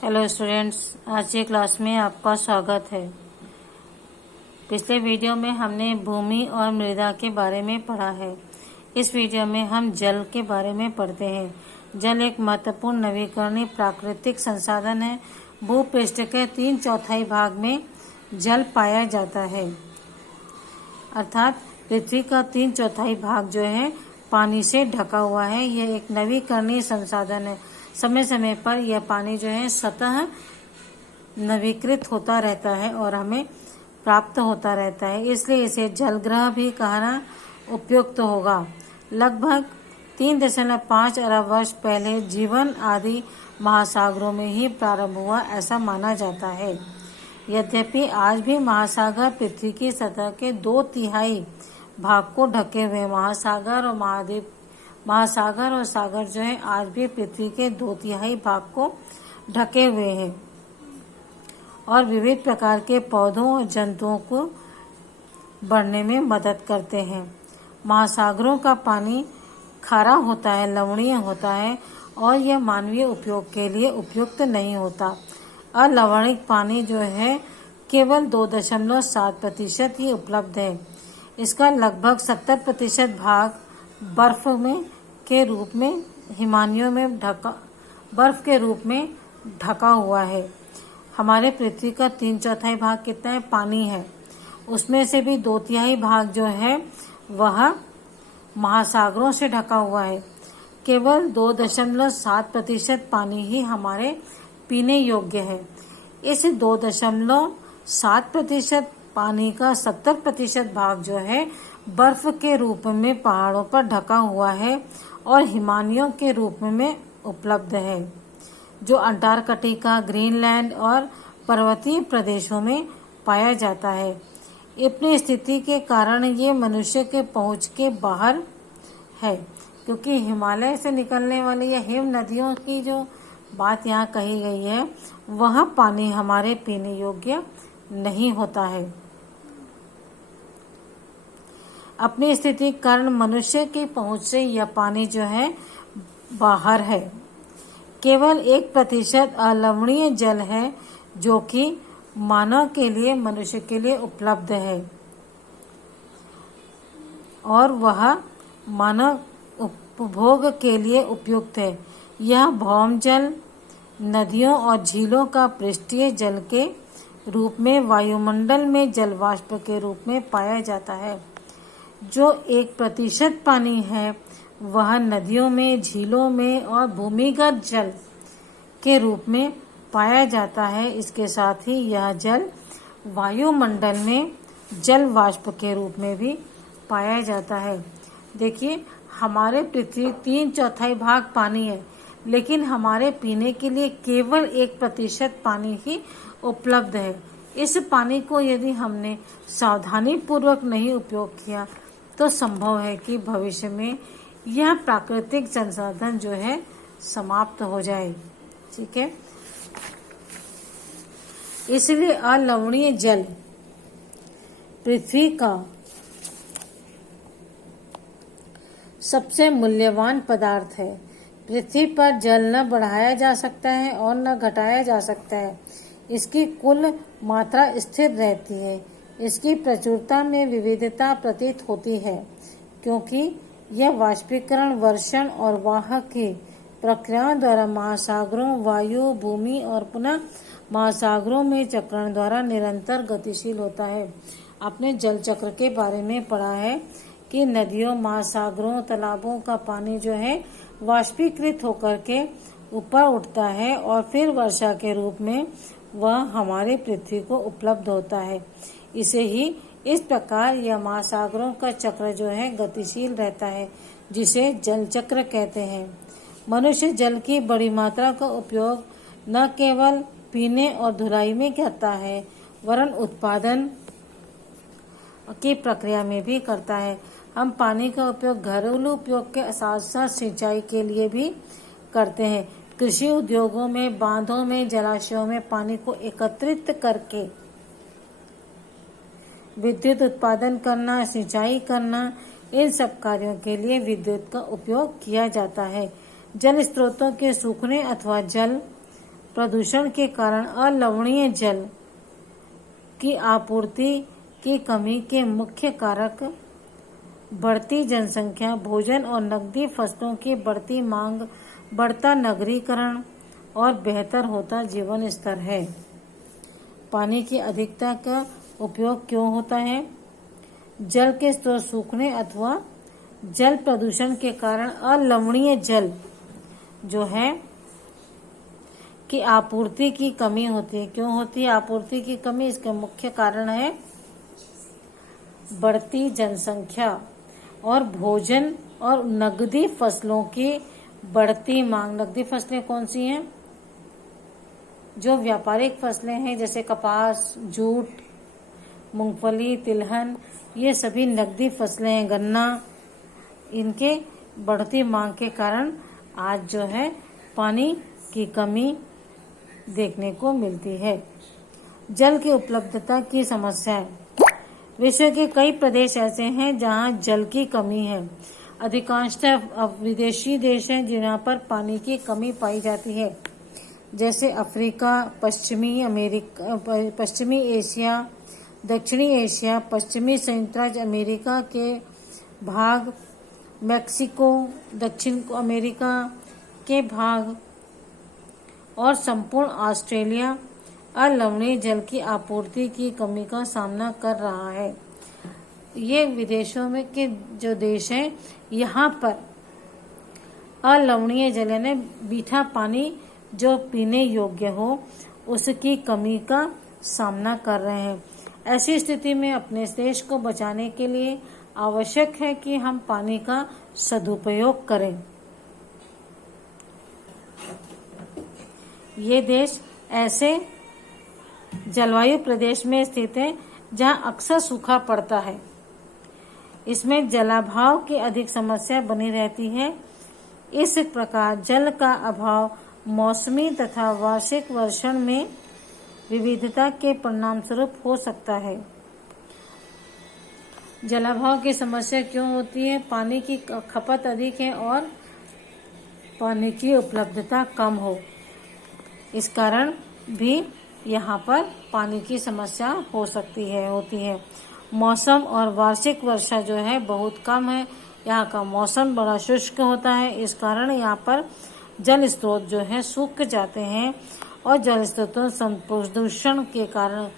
Hello students, आज की class में आपका स्वागत है। पिछले वीडियो में हमने भूमि और मृदा के बारे में पढ़ा है। इस वीडियो में हम जल के बारे में पढ़ते हैं। जल एक महत्वपूर्ण नवीकरणीय प्राकृतिक संसाधन है। भूपृष्ठ के 3/4 भाग में जल पाया जाता है, अर्थात पृथ्वी का 3/4 भाग जो है पानी से ढका हुआ है। यह एक नवीकरणीय संसाधन है। समय समय पर यह पानी जो है स्वतः नवीकृत होता रहता है और हमें प्राप्त होता रहता है, इसलिए इसे जलग्रह भी कहना उपयुक्त होगा। लगभग 3.5 अरब वर्ष पहले जीवन आदि महासागरों में ही प्रारंभ हुआ, ऐसा माना जाता है। यद्यपि आज भी महासागर पृथ्वी की सतह के 2/3 भाग को ढके हुए महासागर और सागर जो है आज भी पृथ्वी के 2/3 भाग को ढके हुए हैं और विविध प्रकार के पौधों और जंतुओं को बढ़ने में मदद करते हैं। महासागरों का पानी खारा होता है, लवणीय होता है और यह मानवीय उपयोग के लिए उपयुक्त नहीं होता। अलवणिक पानी जो है केवल 2.7% ही उपलब्ध है। इसका लगभग 70% भाग बर्फ के रूप में हिमानियों में बर्फ के रूप में ढका हुआ है। हमारे पृथ्वी का 3/4 भाग कितना है? पानी है। उसमें से भी 2/3 भाग जो है वह महासागरों से ढका हुआ है। केवल 2.7% पानी ही हमारे पीने योग्य है। इस 2.7% पानी का 70% भाग जो है बर्फ के रूप में पहाड़ों पर ढका हुआ है और हिमानियों के रूप में उपलब्ध है, जो अंटार्कटिका, ग्रीनलैंड और पर्वतीय प्रदेशों में पाया जाता है। अपनी स्थिति के कारण ये मनुष्य के पहुंच के बाहर है, क्योंकि हिमालय से निकलने वाली या हिम नदियों की जो बात यहाँ कही गई है, वह पानी हमारे पीने योग्य नहीं होता है। अपनी स्थिति के कारण मनुष्य की पहुंच से यह पानी जो है बाहर है। केवल 1% अलवणीय जल है जो कि मानव के लिए, मनुष्य के लिए उपलब्ध है और वह मानव उपभोग के लिए उपयुक्त है। यह भौम जल, नदियों और झीलों का पृष्ठीय जल के रूप में वायुमंडल में जल वाष्प के रूप में पाया जाता है। जो 1% पानी है वह नदियों में, झीलों में और भूमिगत जल के रूप में पाया जाता है। इसके साथ ही यह जल वायुमंडल में जल वाष्प के रूप में भी पाया जाता है। देखिए, हमारे पृथ्वी 3/4 भाग पानी है, लेकिन हमारे पीने के लिए केवल 1% पानी ही उपलब्ध है। इस पानी को यदि हमने सावधानी पूर्वक नहीं उपयोग किया तो संभव है कि भविष्य में यह प्राकृतिक संसाधन जो है समाप्त हो जाए। ठीक है, इसलिए अलवणीय जल पृथ्वी का सबसे मूल्यवान पदार्थ है। पृथ्वी पर जल न बढ़ाया जा सकता है और न घटाया जा सकता है। इसकी कुल मात्रा स्थिर रहती है। इसकी प्रचुरता में विविधता प्रतीत होती है, क्योंकि यह वाष्पीकरण, वर्षण और वाहक की प्रक्रियाओं द्वारा महासागरों, वायु, भूमि और पुनः महासागरों में चक्रण द्वारा निरंतर गतिशील होता है। आपने जल चक्र के बारे में पढ़ा है कि नदियों, महासागरों, तालाबों का पानी जो है वाष्पीकृत होकर के ऊपर उठता है और फिर वर्षा के रूप में वह हमारे पृथ्वी को उपलब्ध होता है। इसे ही इस प्रकार यह महासागरों का चक्र जो है गतिशील रहता है, जिसे जल चक्र कहते हैं। मनुष्य जल की बड़ी मात्रा का उपयोग न केवल पीने और धुलाई में करता है, वरन उत्पादन की प्रक्रिया में भी करता है। हम पानी का उपयोग घरेलू उपयोग के साथ साथ सिंचाई के लिए भी करते हैं। कृषि उद्योगों में, बांधों में, जलाशयों में पानी को एकत्रित करके विद्युत उत्पादन करना, सिंचाई करना, इन सब कार्यों के लिए विद्युत का उपयोग किया जाता है। जल स्रोतों के सूखने अथवा जल प्रदूषण के कारण अलवणीय जल की आपूर्ति की कमी के मुख्य कारक बढ़ती जनसंख्या, भोजन और नकदी फसलों की बढ़ती मांग, बढ़ता नगरीकरण और बेहतर होता जीवन स्तर है। पानी की अधिकता का उपयोग क्यों होता है? जल के स्रोत सूखने अथवा जल प्रदूषण के कारण अलवणीय जल जो है की आपूर्ति की कमी होती है। क्यों होती है आपूर्ति की कमी? इसका मुख्य कारण है बढ़ती जनसंख्या और भोजन और नकदी फसलों की बढ़ती मांग। नकदी फसलें कौन सी हैं? जो व्यापारिक फसलें हैं जैसे कपास, जूट, मूंगफली, तिलहन, ये सभी नकदी फसलें हैं। गन्ना, इनके बढ़ती मांग के कारण आज जो है पानी की कमी देखने को मिलती है। जल की उपलब्धता की समस्याएं। विश्व के कई प्रदेश ऐसे हैं जहां जल की कमी है। अधिकांशतः विदेशी देश हैं जहां पर पानी की कमी पाई जाती है, जैसे अफ्रीका, पश्चिमी एशिया, दक्षिणी एशिया, पश्चिमी संयुक्त राज्य अमेरिका के भाग, मैक्सिको, दक्षिण अमेरिका के भाग और संपूर्ण ऑस्ट्रेलिया अलवणीय जल की आपूर्ति की कमी का सामना कर रहा है। ये विदेशों में के जो देश हैं यहाँ पर अलवणीय जल यानी मीठा पानी जो पीने योग्य हो उसकी कमी का सामना कर रहे हैं। ऐसी स्थिति में अपने देश को बचाने के लिए आवश्यक है कि हम पानी का सदुपयोग करें। ये देश ऐसे जलवायु प्रदेश में स्थित है जहां अक्सर सूखा पड़ता है। इसमें जलाभाव की अधिक समस्या बनी रहती है। इस प्रकार जल का अभाव मौसमी तथा वार्षिक वर्षण में विविधता के परिणाम स्वरूप हो सकता है। जलाभाव की समस्या क्यों होती है? पानी की खपत अधिक है और पानी की उपलब्धता कम हो, इस कारण भी यहाँ पर पानी की समस्या होती है। मौसम और वार्षिक वर्षा जो है बहुत कम है। यहाँ का मौसम बड़ा शुष्क होता है, इस कारण यहाँ पर जल स्रोत जो है सूख जाते हैं और जल स्रोतों प्रदूषण के कारण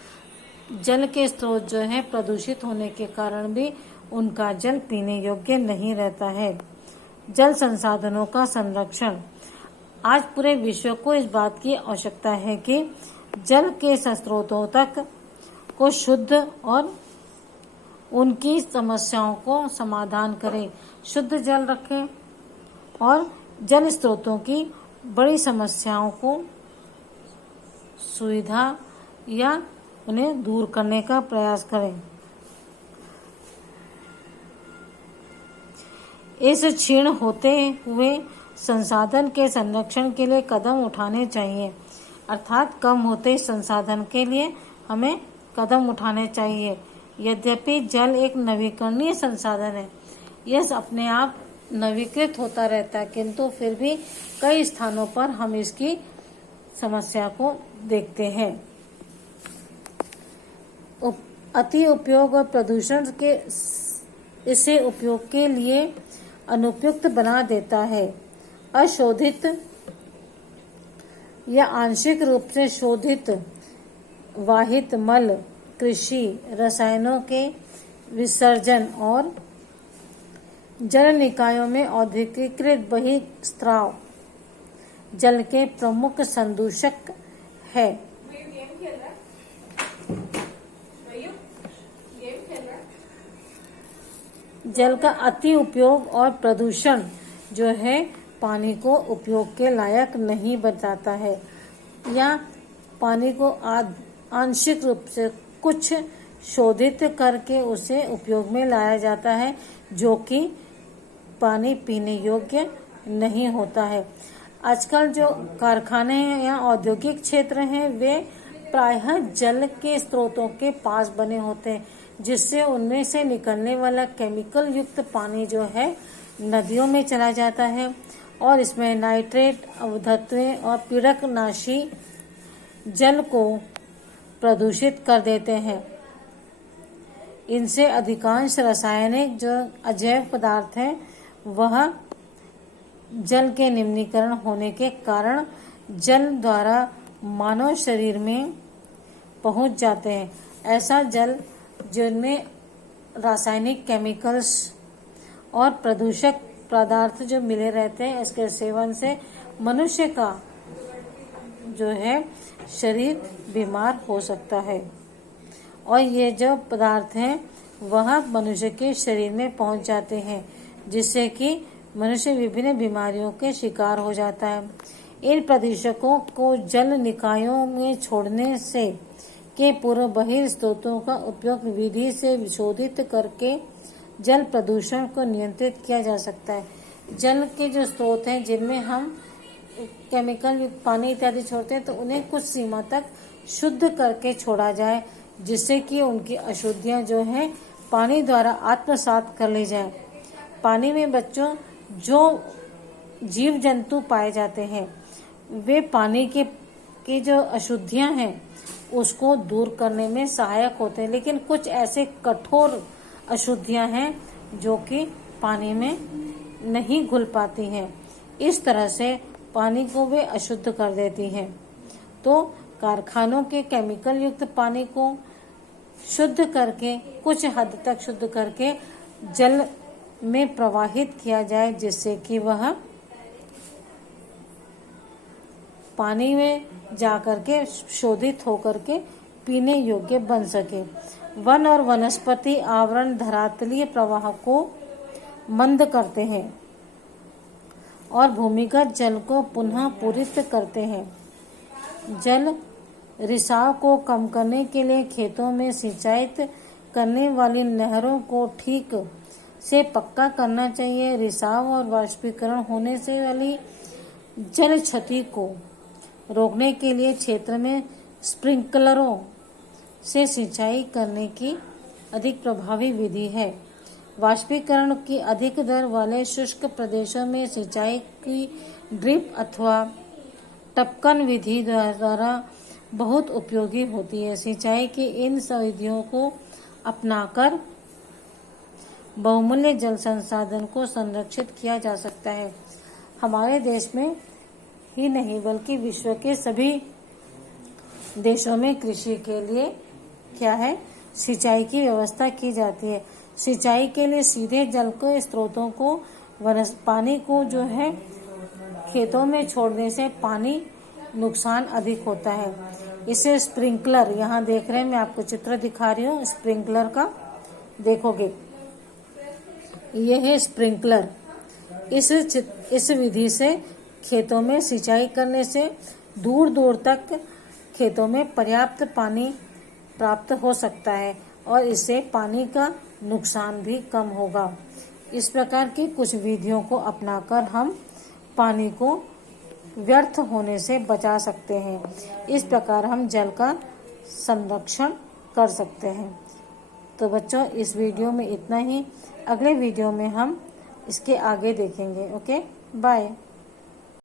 जल के स्रोत जो है प्रदूषित होने के कारण भी उनका जल पीने योग्य नहीं रहता है। जल संसाधनों का संरक्षण। आज पूरे विश्व को इस बात की आवश्यकता है कि जल के स्रोतों तक को शुद्ध और उनकी समस्याओं को समाधान करें, शुद्ध जल रखें और जल स्रोतों की बड़ी समस्याओं को सुविधा या उन्हें दूर करने का प्रयास करें। इस क्षीण होते हुए संसाधन के संरक्षण के लिए कदम उठाने चाहिए, अर्थात कम होते संसाधन के लिए हमें कदम उठाने चाहिए। यद्यपि जल एक नवीकरणीय संसाधन है, यह अपने आप नवीकृत होता रहता है, किंतु फिर भी कई स्थानों पर हम इसकी समस्या को देखते हैं। अति उपयोग और प्रदूषण के इसे उपयोग के लिए अनुपयुक्त बना देता है। अशोधित या आंशिक रूप से शोधित वाहित मल, कृषि रसायनों के विसर्जन और जल निकायों में औद्योगिकीकृत बहिस्राव जल के प्रमुख संदूषक है। जल का अति उपयोग और प्रदूषण जो है पानी को उपयोग के लायक नहीं बताता है, या पानी को आंशिक रूप से कुछ शोधित करके उसे उपयोग में लाया जाता है, जो कि पानी पीने योग्य नहीं होता है। आजकल जो कारखाने हैं या औद्योगिक क्षेत्र हैं वे प्रायः जल के स्रोतों के पास बने होते हैं, जिससे उनमें से निकलने वाला केमिकल युक्त पानी जो है नदियों में चला जाता है और इसमें नाइट्रेट, अवधत्वें और पीड़कनाशी जल को प्रदूषित कर देते हैं। इनसे अधिकांश रासायनिक जो अजैव पदार्थ हैं वह जल के निम्नीकरण होने के कारण जल द्वारा मानव शरीर में पहुंच जाते हैं। ऐसा जल जिनमें रासायनिक केमिकल्स और प्रदूषक पदार्थ जो मिले रहते हैं, इसके सेवन से मनुष्य का जो है शरीर बीमार हो सकता है और ये जो पदार्थ हैं वह मनुष्य के शरीर में पहुंच जाते हैं, जिससे कि मनुष्य विभिन्न बीमारियों के शिकार हो जाता है। इन प्रदूषकों को जल निकायों में छोड़ने से के पूर्व बहिर्स्रोतों का उपयोग विधि से विशोधित करके जल प्रदूषण को नियंत्रित किया जा सकता है। जल के जो स्रोत हैं जिनमें हम केमिकल युक्त पानी इत्यादि छोड़ते हैं तो उन्हें कुछ सीमा तक शुद्ध करके छोड़ा जाए, जिससे कि उनकी अशुद्धियां जो हैं पानी द्वारा आत्मसात कर ली जाए। पानी में बच्चों जो जीव जंतु पाए जाते हैं वे पानी के जो अशुद्धियां हैं उसको दूर करने में सहायक होते हैं, लेकिन कुछ ऐसे कठोर अशुद्धियां हैं जो कि पानी में नहीं घुल पाती हैं। इस तरह से पानी को वे अशुद्ध कर देती हैं। तो कारखानों के केमिकल युक्त पानी को शुद्ध करके, कुछ हद तक शुद्ध करके जल में प्रवाहित किया जाए, जिससे कि वह पानी में जाकर के शोधित होकर के पीने योग्य बन सके। वन और वनस्पति आवरण धरातलीय प्रवाह को मंद करते हैं और भूमिगत जल को पुनः पूरित करते हैं। जल रिसाव को कम करने के लिए खेतों में सिंचाई करने वाली नहरों को ठीक से पक्का करना चाहिए। रिसाव और वाष्पीकरण होने से वाली जल क्षति को रोकने के लिए क्षेत्र में स्प्रिंकलरों से सिंचाई करने की अधिक प्रभावी विधि है। वाष्पीकरण की अधिक दर वाले शुष्क प्रदेशों में सिंचाई की ड्रिप अथवा टपकन विधि द्वारा बहुत उपयोगी होती है। सिंचाई की इन विधियों को अपनाकर बहुमूल्य जल संसाधन को संरक्षित किया जा सकता है। हमारे देश में ही नहीं बल्कि विश्व के सभी देशों में कृषि के लिए क्या है, सिंचाई की व्यवस्था की जाती है। सिंचाई के लिए सीधे जल के स्रोतों को पानी को जो है खेतों में छोड़ने से पानी नुकसान अधिक होता है। इसे स्प्रिंकलर, यहाँ देख रहे हैं, मैं आपको चित्र दिखा रही हूँ स्प्रिंकलर का, देखोगे यह है स्प्रिंकलर। इस विधि से खेतों में सिंचाई करने से दूर दूर तक खेतों में पर्याप्त पानी प्राप्त हो सकता है और इससे पानी का नुकसान भी कम होगा। इस प्रकार की कुछ विधियों को अपनाकर हम पानी को व्यर्थ होने से बचा सकते हैं। इस प्रकार हम जल का संरक्षण कर सकते हैं। तो बच्चों, इस वीडियो में इतना ही। अगले वीडियो में हम इसके आगे देखेंगे। Okay, bye.